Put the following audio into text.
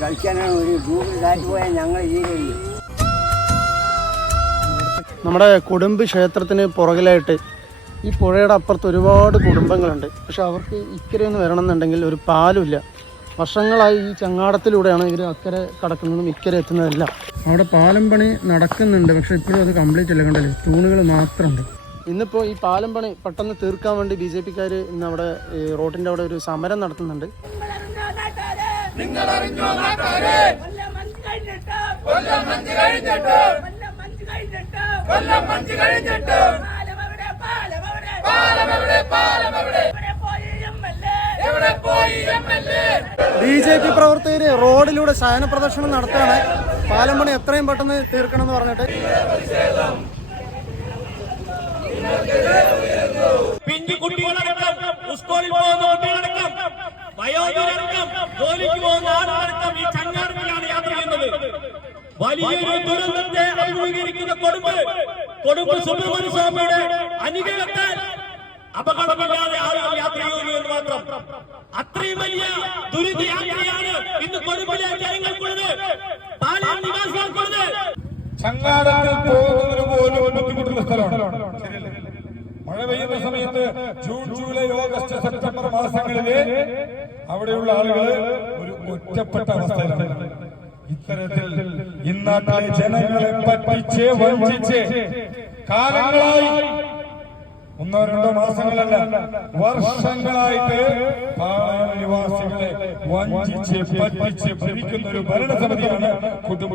കളിക്കാനാണ് ഒരു ഗൂഗിൾ കാറ്റ് പോയാൽ ഞങ്ങൾ നമ്മുടെ കുടുംബ ക്ഷേത്രത്തിന് പുറകിലായിട്ട് ഈ പുഴയുടെ അപ്പുറത്ത് ഒരുപാട് കുടുംബങ്ങളുണ്ട്. പക്ഷെ അവർക്ക് ഇക്കരെ ഒന്ന് വരണം എന്നുണ്ടെങ്കിൽ ഒരു പാലുമില്ല. വർഷങ്ങളായി ഈ ചങ്ങാടത്തിലൂടെയാണ് ഇവർ അക്കരെ കടക്കുന്നതും ഇക്കരെ എത്തുന്നതെല്ലാം. അവിടെ പാലം പണി നടക്കുന്നുണ്ട്. പക്ഷെ ഇപ്പോഴും അത് കംപ്ലീറ്റ് അല്ല. കണ്ടല്ലേ തൂണുകൾ മാത്രമുണ്ട്. ഇന്നിപ്പോൾ ഈ പാലം പണി പെട്ടെന്ന് തീർക്കാൻ വേണ്ടി ബി ജെ പിക്കാർ ഇന്ന് അവിടെ റോഡിന്റെ അവിടെ ഒരു സമരം നടത്തുന്നുണ്ട്. നിങ്ങളറിഞ്ഞോ നാട്ടാരെ കൊല്ലം മഞ്ച് കഴിഞ്ഞിട്ട്. കൊല്ലം മഞ്ച് കഴിഞ്ഞിട്ട്. ബി ജെ പി പ്രവർത്തകര് റോഡിലൂടെ ശയന പ്രദർശനം നടത്തുകയാണ്. പാലം പണി എത്രയും പെട്ടെന്ന് തീർക്കണം എന്ന് പറഞ്ഞിട്ട് ജോലിക്ക് പോകുന്ന ആളുകളടക്കം ഈ ചങ്ങാടത്തിലാണ് യാത്ര ചെയ്യുന്നത്. വലിയൊരു ദുരന്തത്തെ അഭിമുഖീകരിക്കുന്ന കൊടുമ്പ്. കൊടുമ്പ് സുബ്രഹ്മണ്യ സ്വാമിയുടെ അനുഗ്രഹത്താൽ അപകടമില്ലാതെ ആളുകൾ യാത്ര ചെയ്യുന്നു എന്ന് മാത്രം. അത്രയും വലിയ ദുരിത യാത്രയാണ് ഇന്ന് കൊടുമ്പിലെ ജനങ്ങൾക്കുള്ളത്. പാലാ നിവാസികൾക്കുള്ളത്. ചങ്ങാടത്തിൽ പോകുന്നതിന് പോലും ബുദ്ധിമുട്ടുള്ള സ്ഥലമാണ്? മഴ പെയ്യുന്ന സമയത്ത് ജൂൺ ജൂലൈ ഓഗസ്റ്റ് സെപ്റ്റംബർ മാസങ്ങളിൽ അവിടെയുള്ള ആളുകൾ ഒരു ഒറ്റപ്പെട്ട അവസ്ഥയിലാണ്. ഇത്തരത്തിൽ ഇന്നാട്ടിലെ ജനങ്ങളെ പറ്റിച്ച് വഞ്ചിച്ച് കാലങ്ങളായി ഒന്നോ രണ്ടോ മാസങ്ങളല്ല വർഷങ്ങളായിട്ട് പാളയം നിവാസികളെ വഞ്ചിച്ച് പറ്റിച്ച് ഭരിക്കുന്ന ഒരു ഭരണസമിതിയാണ് കുടുംബ